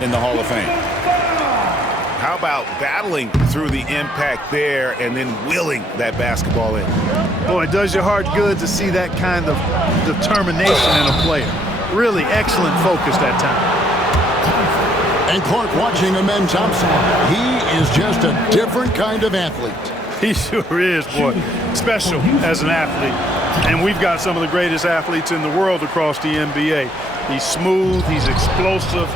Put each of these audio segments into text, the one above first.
in the Hall of Fame. How about battling through the impact there and then willing that basketball in? Boy, it does your heart good to see that kind of determination in a player. Really excellent focus that time. And Clark watching Amen Thompson. He is just a different kind of athlete. He sure is, boy. Special as an athlete. And we've got some of the greatest athletes in the world across the NBA. He's smooth, he's explosive,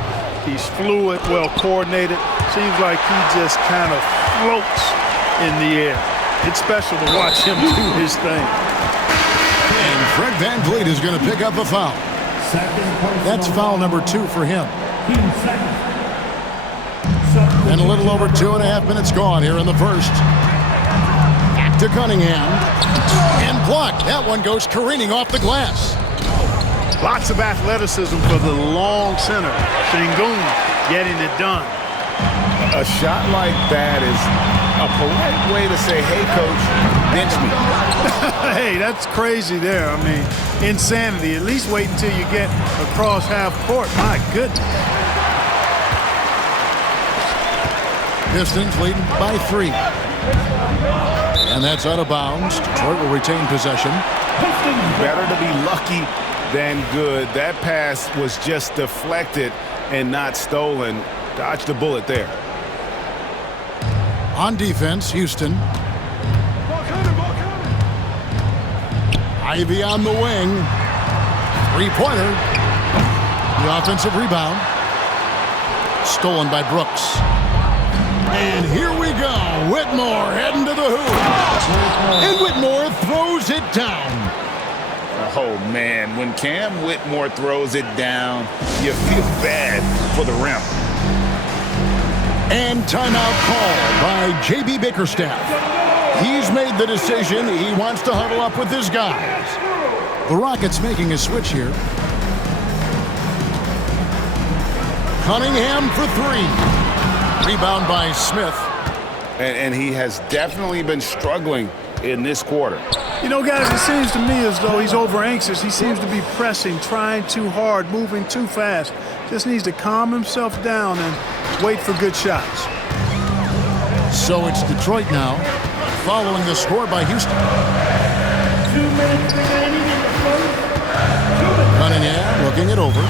he's fluid, well coordinated. Seems like he just kind of floats in the air. It's special to watch him do his thing. And Fred VanVleet is going to pick up a foul. That's foul number 2 for him. And a little over 2.5 minutes gone here in the first. Back to Cunningham. And blocked. That one goes careening off the glass. Lots of athleticism for the long center. Sengun getting it done. A shot like that is a polite way to say, hey, coach, bench me. Hey, that's crazy there. I mean, insanity. At least wait until you get across half court. My goodness. Pistons leading by 3. And that's out of bounds. Detroit will retain possession. Better to be lucky than good. That pass was just deflected and not stolen. Dodged a bullet there. On defense, Houston. Ivy on the wing. Three-pointer. The offensive rebound. Stolen by Brooks. And here we go. Whitmore heading to the hoop. And Whitmore throws it down. Oh, man. When Cam Whitmore throws it down, you feel bad for the rim. And timeout called by J.B. Bickerstaff. He's made the decision. He wants to huddle up with his guys. The Rockets making a switch here. Cunningham for 3. Rebound by Smith. And he has definitely been struggling in this quarter. You know, guys, it seems to me as though he's over-anxious. He seems to be pressing, trying too hard, moving too fast. Just needs to calm himself down and wait for good shots. So it's Detroit now, following the score by Houston. 2 minutes remaining in the first. Cunningham looking it over.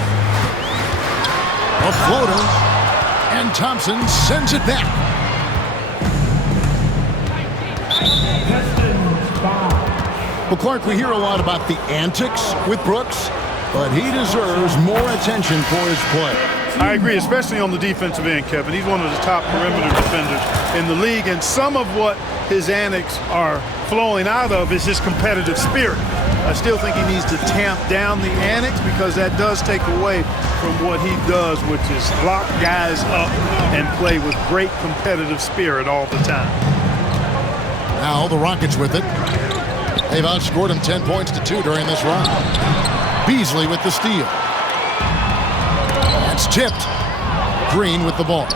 A floater. And Thompson sends it back. Well, Clark, we hear a lot about the antics with Brooks, but he deserves more attention for his play. I agree, especially on the defensive end, Kevin. He's one of the top perimeter defenders in the league, and some of what his antics are flowing out of is his competitive spirit. I still think he needs to tamp down the antics because that does take away from what he does, which is lock guys up and play with great competitive spirit all the time. Now the Rockets with it. They've outscored him 10 points to 2 during this run. Beasley with the steal. That's tipped. Green with the ball.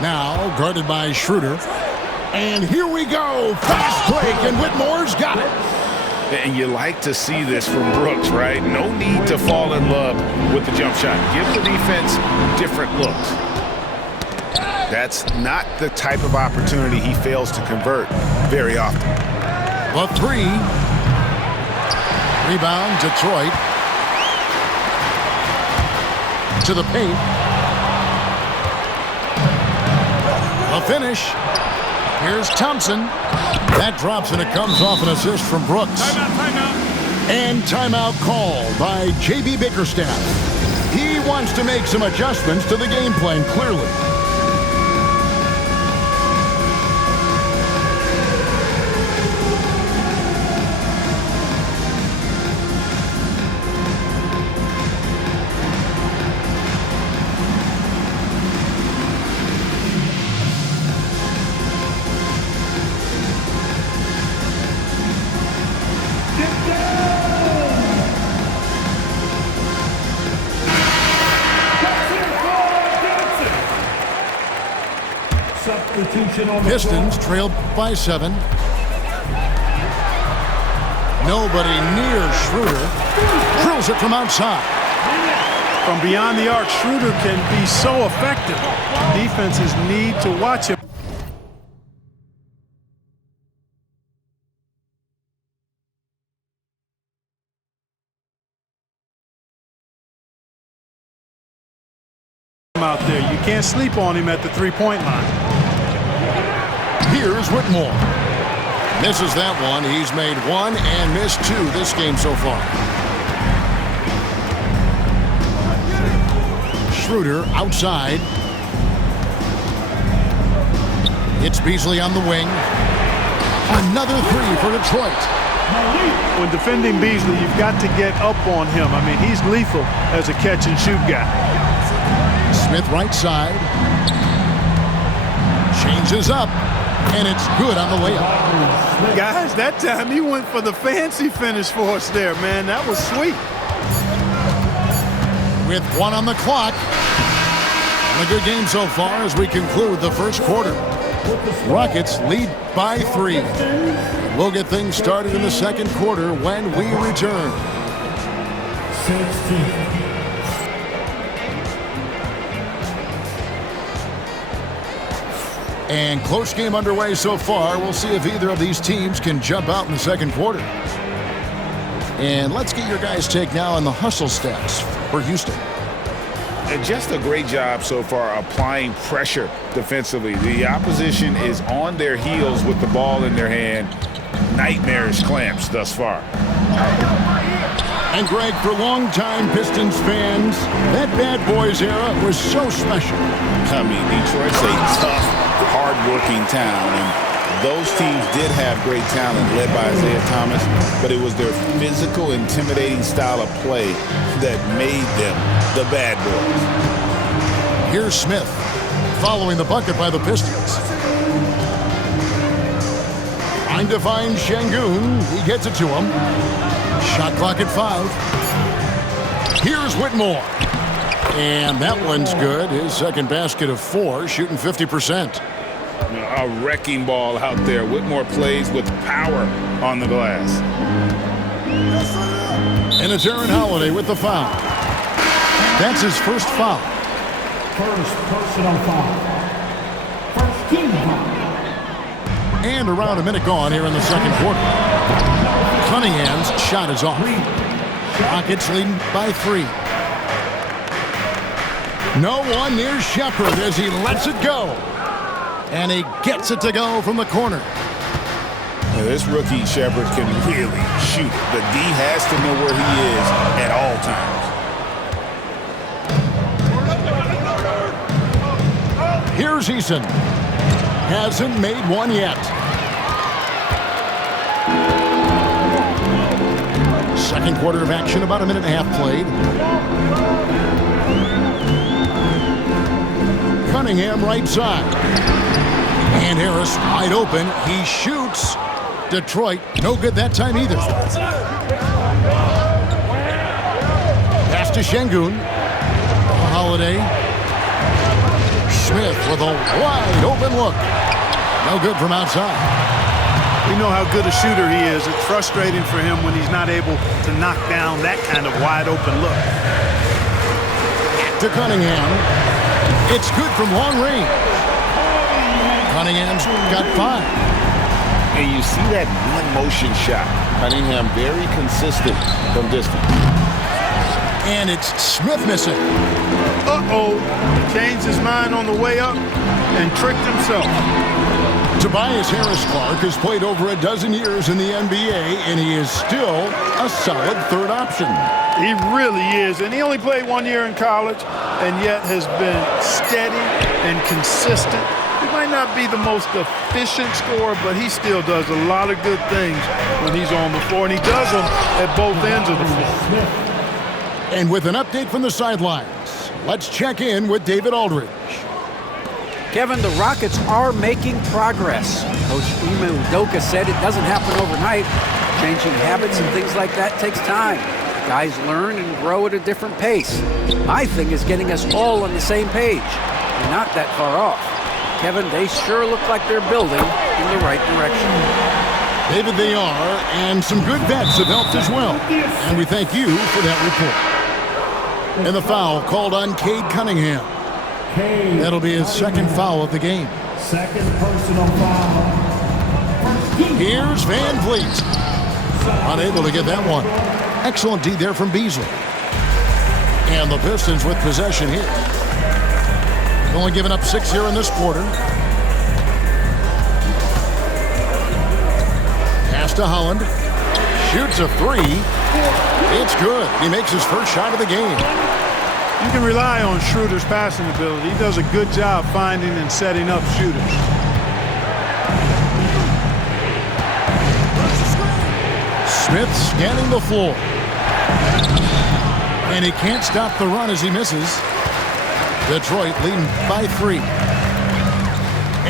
Now guarded by Schroeder. And here we go. Fast break, and Whitmore's got it. And you like to see this from Brooks, right? No need to fall in love with the jump shot. Give the defense different looks. That's not the type of opportunity he fails to convert very often. The 3. Rebound, Detroit. To the paint. A finish. Here's Thompson. That drops, and it comes off an assist from Brooks. Timeout. And timeout called by J.B. Bickerstaff. He wants to make some adjustments to the game plan, clearly. Pistons trailed by 7. Nobody near Schroeder. Drills it from outside. from beyond the arc, Schroeder can be so effective. Defenses need to watch him. Out there, you can't sleep on him at the three-point line. Here's Whitmore. Misses that one. He's made one and missed two this game so far. Schroeder outside. It's Beasley on the wing. Another three for Detroit. When defending Beasley, you've got to get up on him. I mean, he's lethal as a catch-and-shoot guy. Smith right side. Changes up. And it's good on the layup. Guys, that time he went for the fancy finish for us there, man. That was sweet. With one on the clock. And a good game so far as we conclude the first quarter. Rockets lead by 3. We'll get things started in the second quarter when we return. 16. And close game underway so far. We'll see if either of these teams can jump out in the second quarter. And let's get your guys' take now on the hustle stats for Houston. And just a great job so far applying pressure defensively. The opposition is on their heels with the ball in their hand. Nightmarish clamps thus far. And Greg, for longtime Pistons fans, that Bad Boys era was so special. I mean, Detroit's a tough, hard-working town, and those teams did have great talent led by Isaiah Thomas, but it was their physical, intimidating style of play that made them the Bad Boys. Here's Smith following the bucket by the Pistons. Trying to find Şengün. He gets it to him. Shot clock at 5. Here's Whitmore. And that one's good. His second basket of 4, shooting 50%. A wrecking ball out there. Whitmore plays with power on the glass. And it's Aaron Holiday with the foul. That's his first foul. First personal foul. First team foul. And around a minute gone here in the second quarter. Cunningham's shot is off. Rockets leading by 3. No one near Shepard as he lets it go. And he gets it to go from the corner. Now, this rookie Shepard can really shoot. The D has to know where he is at all times. Here's Eason. Hasn't made one yet. Second quarter of action, about a minute and a half played. Cunningham right side. And Harris wide open. He shoots. Detroit, no good that time either. Pass to Şengün. Holiday. Smith with a wide open look. No good from outside. We know how good a shooter he is. It's frustrating for him when he's not able to knock down that kind of wide open look. To Cunningham. It's good from long range. Cunningham's got 5. And you see that one motion shot. Cunningham very consistent from distance. And it's Smith missing. Uh-oh. Changed his mind on the way up and tricked himself. Tobias Harris-Clark has played over a dozen years in the NBA, and he is still a solid third option. He really is, and he only played 1 year in college, and yet has been steady and consistent. He might not be the most efficient scorer, but he still does a lot of good things when he's on the floor, and he does them at both ends of the floor. And with an update from the sidelines, let's check in with David Aldridge. Kevin, the Rockets are making progress. Coach Ime Udoka said it doesn't happen overnight. Changing habits and things like that takes time. Guys learn and grow at a different pace. My thing is getting us all on the same page. We're not that far off. Kevin, they sure look like they're building in the right direction. David, they are, and some good vets have helped as well. And we thank you for that report. And the foul called on Cade Cunningham. That'll be his second foul of the game. Second personal foul. Here's Van Vliet. Unable to get that one. Excellent D there from Beasley. And the Pistons with possession here. Only giving up 6 here in this quarter. Pass to Holland. Shoots a three. It's good. He makes his first shot of the game. You can rely on Schroeder's passing ability. He does a good job finding and setting up shooters. Smith scanning the floor. And he can't stop the run as he misses. Detroit leading by 3.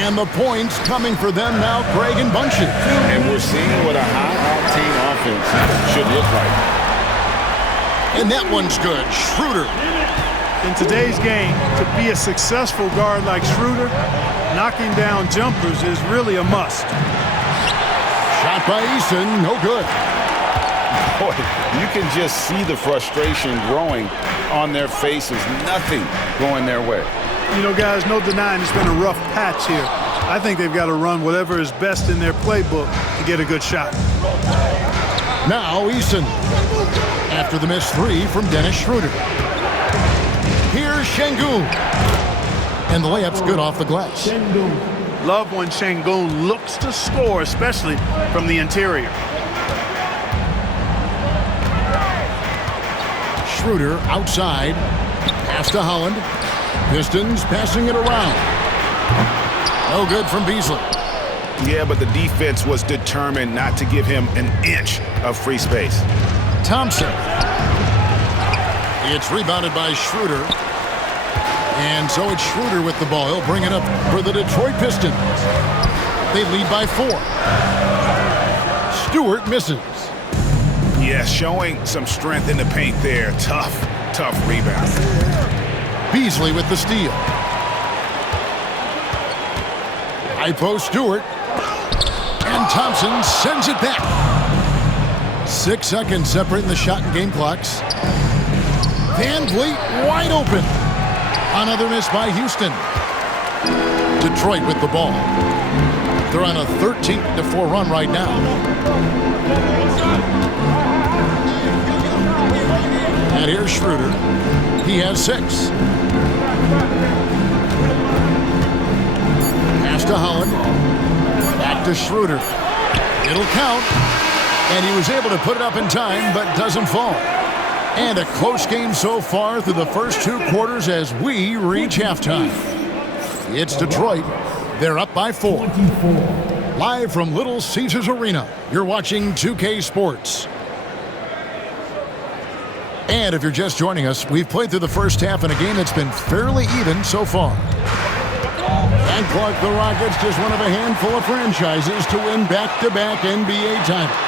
And the points coming for them now, Greg and Bunches. And we're seeing what a high-octane offense should look like. And that one's good. Schroeder. In today's game, to be a successful guard like Schroeder, knocking down jumpers is really a must. Shot by Easton, no good. Boy, you can just see the frustration growing on their faces. Nothing going their way. You know, guys, no denying it's been a rough patch here. I think they've got to run whatever is best in their playbook to get a good shot. Now Easton. After the missed 3 from Dennis Schroeder. Here's Şengün. And the layup's good off the glass. Love when Şengün looks to score, especially from the interior. Schroeder outside. Pass to Holland. Pistons passing it around. No good from Beasley. Yeah, but the defense was determined not to give him an inch of free space. Thompson. It's rebounded by Schroeder. And so it's Schroeder with the ball. He'll bring it up for the Detroit Pistons. They lead by 4. Stewart misses. Yeah, showing some strength in the paint there. Tough rebound. Beasley with the steal. High post Stewart. And Thompson sends it back. 6 seconds separating the shot and game clocks. Van Vliet wide open. Another miss by Houston. Detroit with the ball. They're on a 13-4 run right now. And here's Schroeder. He has 6. Pass to Holland. Back to Schroeder. It'll count. And he was able to put it up in time, but doesn't fall. And a close game so far through the first 2 quarters as we reach halftime. It's Detroit. They're up by 4. Live from Little Caesars Arena, you're watching 2K Sports. And if you're just joining us, we've played through the first half in a game that's been fairly even so far. And Clark, the Rockets, just one of a handful of franchises to win back-to-back NBA titles.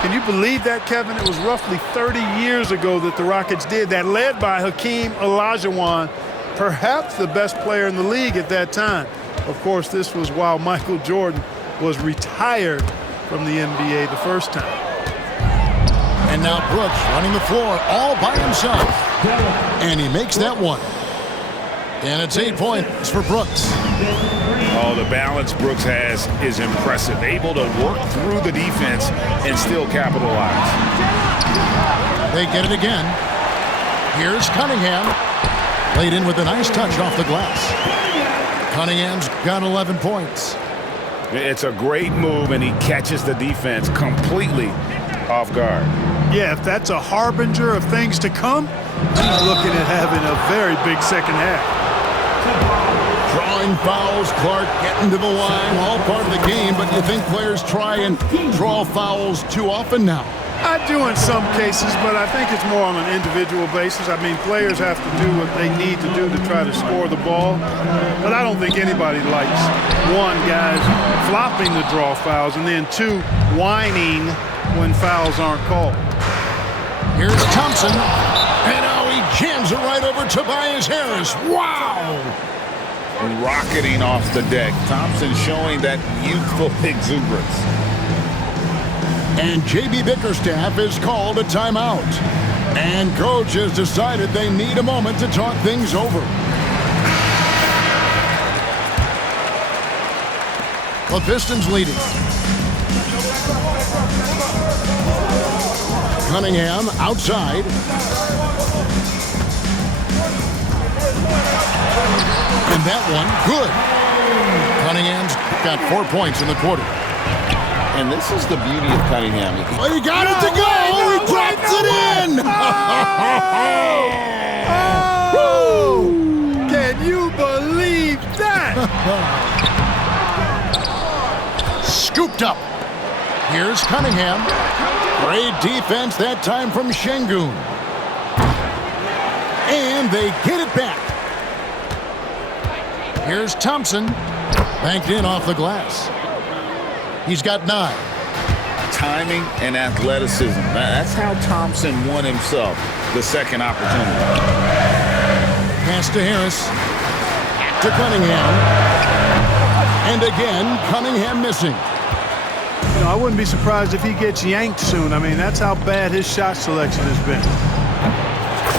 Can you believe that, Kevin? It was roughly 30 years ago that the Rockets did that, led by Hakeem Olajuwon, perhaps the best player in the league at that time. Of course, this was while Michael Jordan was retired from the NBA the first time. And now Brooks running the floor all by himself. And he makes that one. And it's 8 points for Brooks. Oh, the balance Brooks has is impressive. Able to work through the defense and still capitalize. They get it again. Here's Cunningham. Laid in with a nice touch off the glass. Cunningham's got 11 points. It's a great move, and he catches the defense completely off guard. Yeah, if that's a harbinger of things to come, he's looking at having a very big second half. Drawing fouls, Clark getting to the line, all part of the game, but you think players try and draw fouls too often now? I do in some cases, but I think it's more on an individual basis. I mean, players have to do what they need to do to try to score the ball. But I don't think anybody likes, 1, guys flopping the draw fouls, and then 2, whining when fouls aren't called. Here's Thompson. And now he jams it right over Tobias Harris. Wow! Rocketing off the deck. Thompson showing that youthful exuberance. And J.B. Bickerstaff is called a timeout. And coach has decided they need a moment to talk things over. The Pistons leading. Cunningham outside. And that one, good. Cunningham's got 4 points in the quarter. And this is the beauty of Cunningham. Oh, he got it to go! He drops it in! Oh! Can you believe that? Scooped up. Here's Cunningham. Great defense that time from Şengün. And they get it back. Here's Thompson. Banked in off the glass. He's got 9. Timing and athleticism. That's how Thompson won himself the second opportunity. Pass to Harris. Back to Cunningham. And again, Cunningham missing. You know, I wouldn't be surprised if he gets yanked soon. I mean, that's how bad his shot selection has been.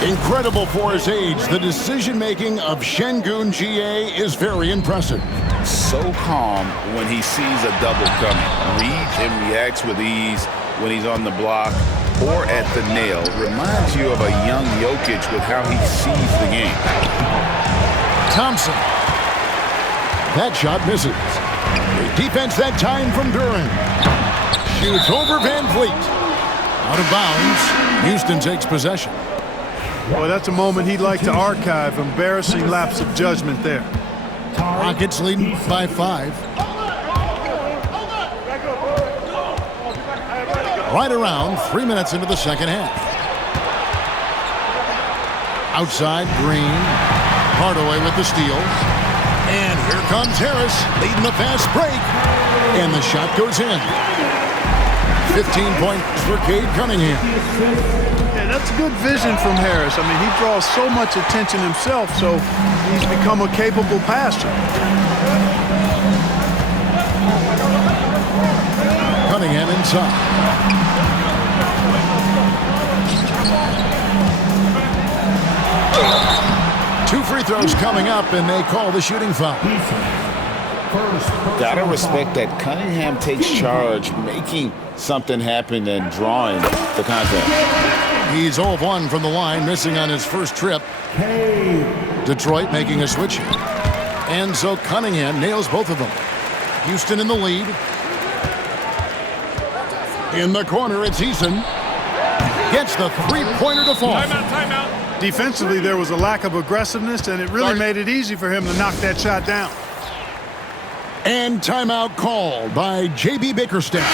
Incredible for his age. The decision-making of Şengün GA is very impressive. So calm when he sees a double coming. Reads and reacts with ease when he's on the block or at the nail. Reminds you of a young Jokic with how he sees the game. Thompson. That shot misses. Great defense that time from Duren. Shoots over Van Fleet. Out of bounds. Houston takes possession. Boy, that's a moment he'd like to archive. Embarrassing lapse of judgment there. Rockets leading by 5. Right around 3 minutes into the second half. Outside, Green. Hardaway with the steal. And here comes Harris leading the fast break. And the shot goes in. 15 points for Cade Cunningham. Yeah, that's good vision from Harris. I mean, he draws so much attention himself, so he's become a capable passer. Cunningham inside. Two free throws coming up, and they call the shooting foul. Gotta respect that Cunningham takes charge, making something happen and drawing the contact. He's 0 of 1 from the line, missing on his first trip. Detroit making a switch here. And so Cunningham nails both of them. Houston in the lead. In the corner, it's Eason. Gets the three-pointer to fall. Timeout. Defensively, there was a lack of aggressiveness, and it really made it easy for him to knock that shot down. And timeout called by J.B. Bickerstaff.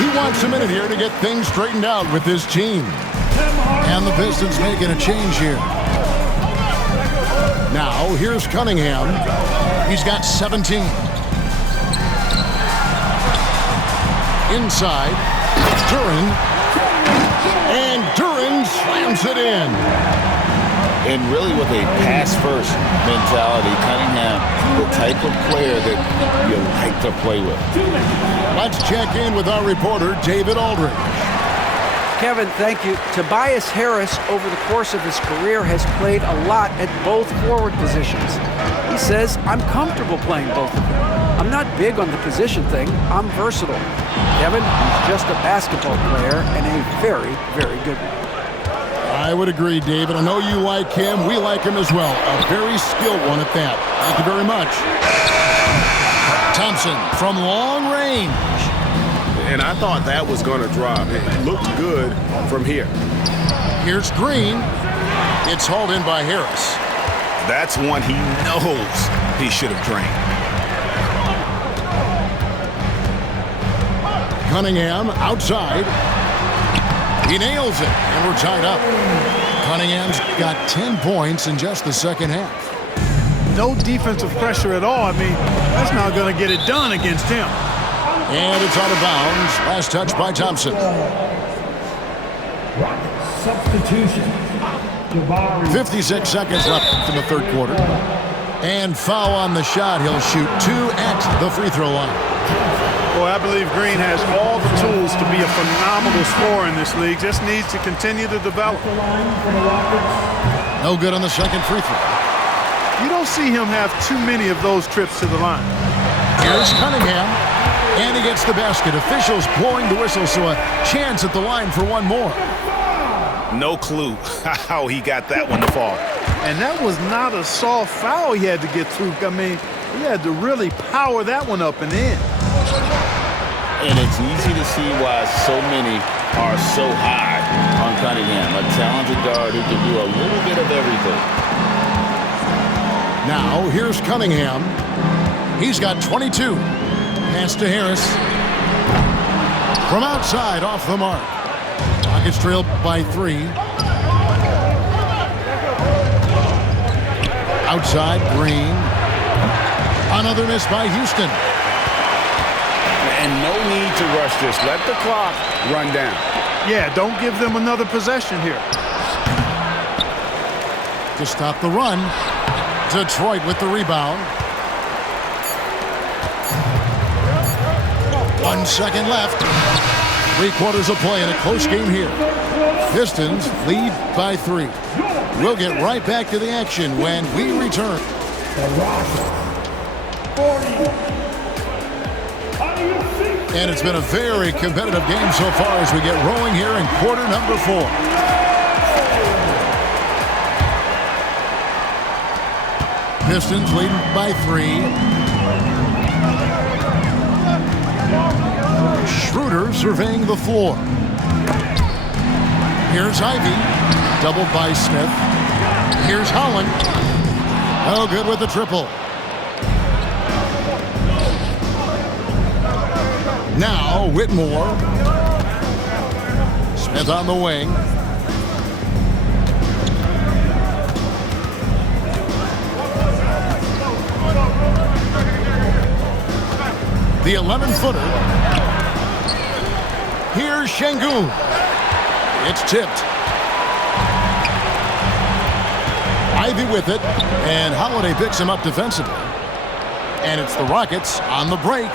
He wants a minute here to get things straightened out with his team. And the Pistons making a change here. Now, here's Cunningham. He's got 17. Inside, Duren. And Duren slams it in. And really with a pass-first mentality, Cunningham, the type of player that you like to play with. Let's check in with our reporter, David Aldridge. Kevin, thank you. Tobias Harris, over the course of his career, has played a lot at both forward positions. He says, I'm comfortable playing both of them. I'm not big on the position thing. I'm versatile. Kevin, he's just a basketball player and a very, very good one. I would agree, David. I know you like him. We like him as well. A very skilled one at that. Thank you very much. Thompson from long range. And I thought that was going to drop. It looked good from here. Here's Green. It's hauled in by Harris. That's one he knows he should have drained. Cunningham outside. He nails it, and we're tied up. Cunningham's got 10 points in just the second half. No defensive pressure at all. I mean, that's not going to get it done against him. And it's out of bounds. Last touch by Thompson. Substitution. 56 seconds left in the third quarter. And foul on the shot. He'll shoot 2 at the free throw line. Boy, I believe Green has all the tools to be a phenomenal scorer in this league. Just needs to continue to develop. No good on the second free throw. You don't see him have too many of those trips to the line. Here's Cunningham, and he gets the basket. Officials blowing the whistle, so a chance at the line for one more. No clue how he got that one to fall. And that was not a soft foul he had to get through. I mean, he had to really power that one up and in. And it's easy to see why so many are so high on Cunningham, a talented guard who can do a little bit of everything. Now, here's Cunningham. He's got 22. Pass to Harris. From outside, off the mark. Rockets trailed by 3. Outside, Green. Another miss by Houston. And no need to rush this. Let the clock run down. Yeah, don't give them another possession here. To stop the run, Detroit with the rebound. 1 second left. 3/4 of play in a close game here. Pistons lead by 3. We'll get right back to the action when we return. And it's been a very competitive game so far as we get rolling here in quarter number 4. Pistons leading by 3. Schroeder surveying the floor. Here's Ivy, doubled by Smith. Here's Holland. Oh, good with the triple. Now Whitmore. Smith on the wing. The 11-footer. Here's Şengün. It's tipped. Ivy with it, and Holiday picks him up defensively. And it's the Rockets on the break.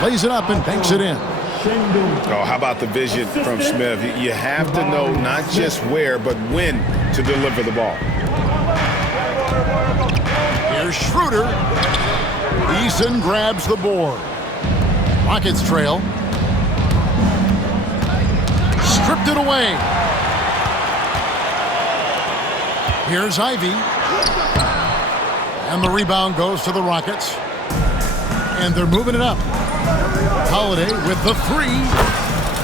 Plays it up and banks it in. Oh, how about the vision from Smith? You have to know not just where, but when to deliver the ball. Here's Schroeder. Eason grabs the board. Rockets trail. Stripped it away. Here's Ivy. And the rebound goes to the Rockets. And they're moving it up. Holiday with the 3.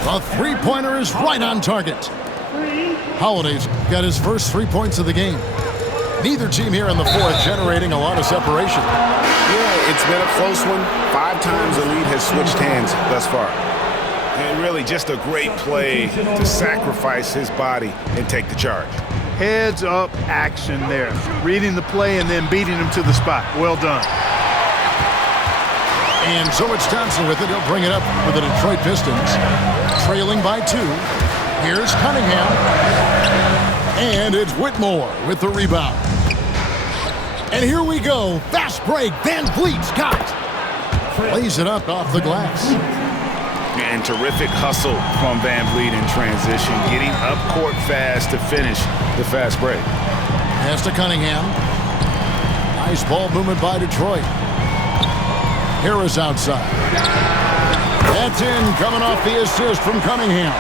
The three-pointer is right on target. Holiday's got his first 3 points of the game. Neither team here in the fourth generating a lot of separation. Yeah, it's been a close one. 5 times the lead has switched hands thus far. And really just a great play to sacrifice his body and take the charge. Heads up action there. Reading the play and then beating him to the spot. Well done. And so it's Thompson with it. He'll bring it up for the Detroit Pistons. Trailing by 2. Here's Cunningham. And it's Whitmore with the rebound. And here we go. Fast break. Van Vliet's got it. Plays it up off the glass. And terrific hustle from Van Vliet in transition. Getting up court fast to finish the fast break. Pass to Cunningham. Nice ball movement by Detroit. Harris outside. That's in, coming off the assist from Cunningham.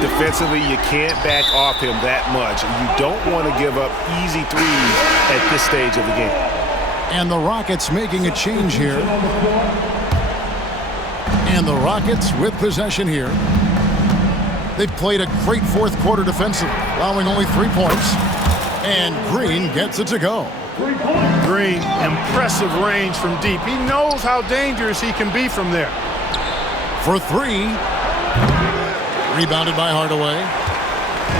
Defensively, you can't back off him that much. You don't want to give up easy threes at this stage of the game. And the Rockets making a change here. And the Rockets with possession here. They've played a great fourth quarter defensively, allowing only 3 points. And Green gets it to go. Green, impressive range from deep. He knows how dangerous he can be from there. For 3. Rebounded by Hardaway.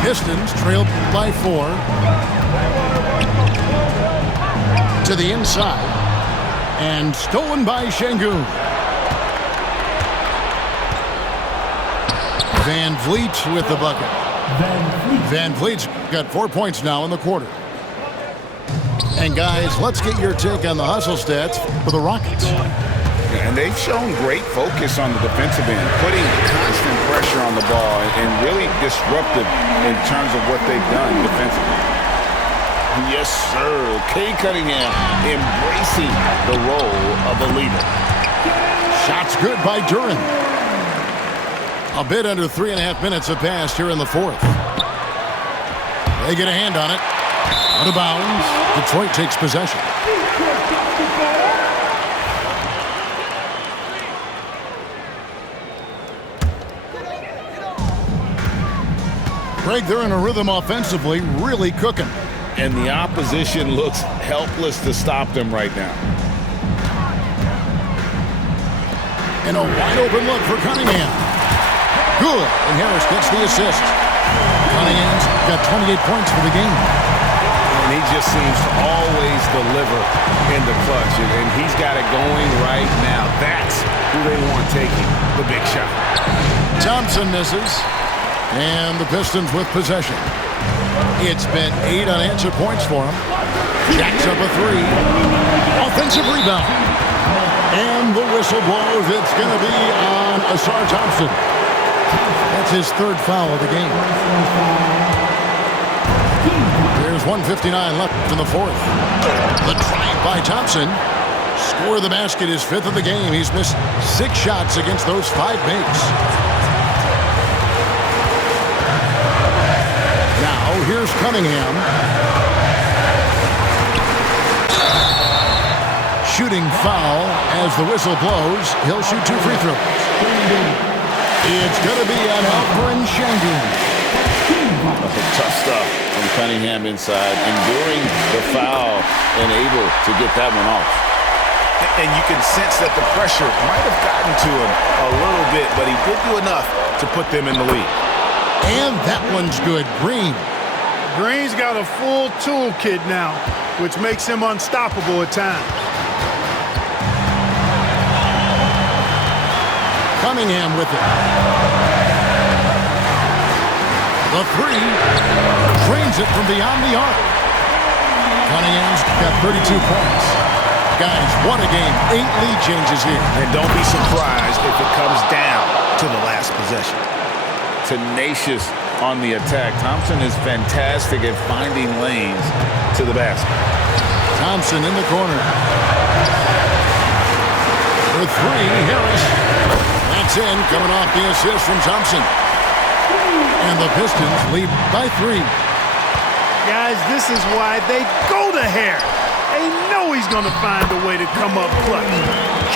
Pistons trailed by 4. To the inside. And stolen by Şengün. Van Vliet with the bucket. Van Vliet's got 4 points now in the quarter. And guys, let's get your take on the hustle stats for the Rockets. And they've shown great focus on the defensive end, putting constant pressure on the ball and really disruptive in terms of what they've done defensively. Yes, sir. Kay Cunningham embracing the role of a leader. Shots good by Duren. A bit under 3.5 minutes have passed here in the fourth. They get a hand on it. Out of bounds. Detroit takes possession. Greg, they're in a rhythm offensively, really cooking. And the opposition looks helpless to stop them right now. And a wide open look for Cunningham. Good. And Harris gets the assist. Cunningham's got 28 points for the game. And he just seems to always deliver in the clutch. And he's got it going right now. That's who they want taking the big shot. Thompson misses. And the Pistons with possession. It's been 8 unanswered points for him. Jacks up a 3. Offensive rebound. And the whistle blows. It's going to be on Asar Thompson. That's his third foul of the game. There's 1:59 left in the fourth. The drive by Thompson. Score of the basket is 5th of the game. He's missed 6 shots against those 5 bigs. Now here's Cunningham. Shooting foul as the whistle blows. He'll shoot 2 free throws. It's going to be on Alperen Şengün. Tough stuff from Cunningham inside, enduring the foul and able to get that one off. And you can sense that the pressure might have gotten to him a little bit, but he did do enough to put them in the lead. And that one's good. Green. Green's got a full toolkit now, which makes him unstoppable at times. Cunningham with it. The 3. Drains it from beyond the arc. Cunningham's got 32 points. Guys, what a game. 8 lead changes here. And don't be surprised if it comes down to the last possession. Tenacious on the attack. Thompson is fantastic at finding lanes to the basket. Thompson in the corner. For 3, Harris. That's in, coming off the assist from Thompson. And the Pistons lead by 3. Guys, this is why they go to Harris. They know he's going to find a way to come up clutch.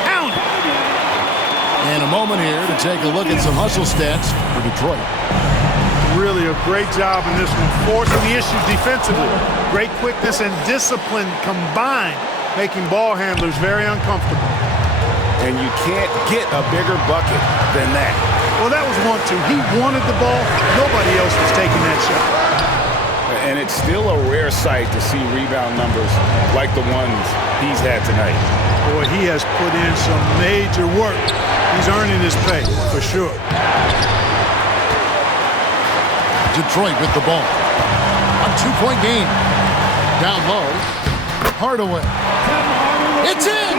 Count it. And a moment here to take a look at some hustle stats for Detroit. Really a great job in this one, forcing the issues defensively. Great quickness and discipline combined, making ball handlers very uncomfortable. And you can't get a bigger bucket than that. Well, that was 1-2. He wanted the ball. Nobody else was taking that shot. And it's still a rare sight to see rebound numbers like the ones he's had tonight. Boy, he has put in some major work. He's earning his pay, for sure. Detroit with the ball. A 2-point game. Down low. Hardaway. It's in!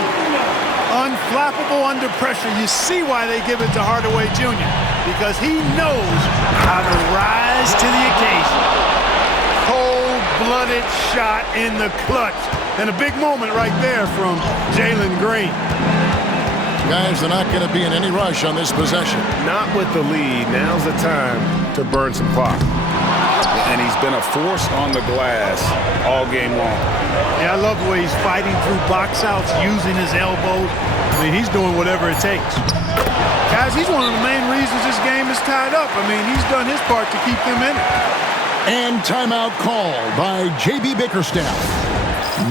Unflappable under pressure. You see why they give it to Hardaway Jr. Because he knows how to rise to the occasion. Cold-blooded shot in the clutch. And a big moment right there from Jalen Green. Guys, they're not going to be in any rush on this possession. Not with the lead. Now's the time to burn some clock. And he's been a force on the glass all game long. Yeah, I love the way he's fighting through box outs, using his elbows. I mean, he's doing whatever it takes. Guys, he's one of the main reasons this game is tied up. I mean, he's done his part to keep them in it. And timeout called by J.B. Bickerstaff.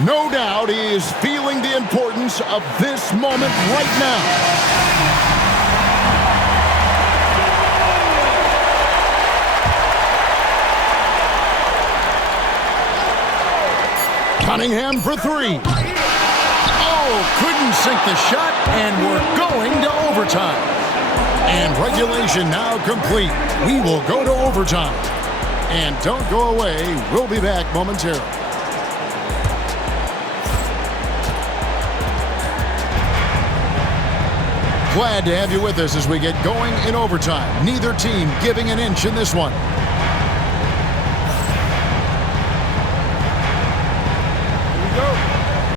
No doubt he is feeling the importance of this moment right now. Cunningham for 3. Oh, couldn't sink the shot, and we're going to overtime. And regulation now complete. We will go to overtime. And don't go away. We'll be back momentarily. Glad to have you with us as we get going in overtime. Neither team giving an inch in this one.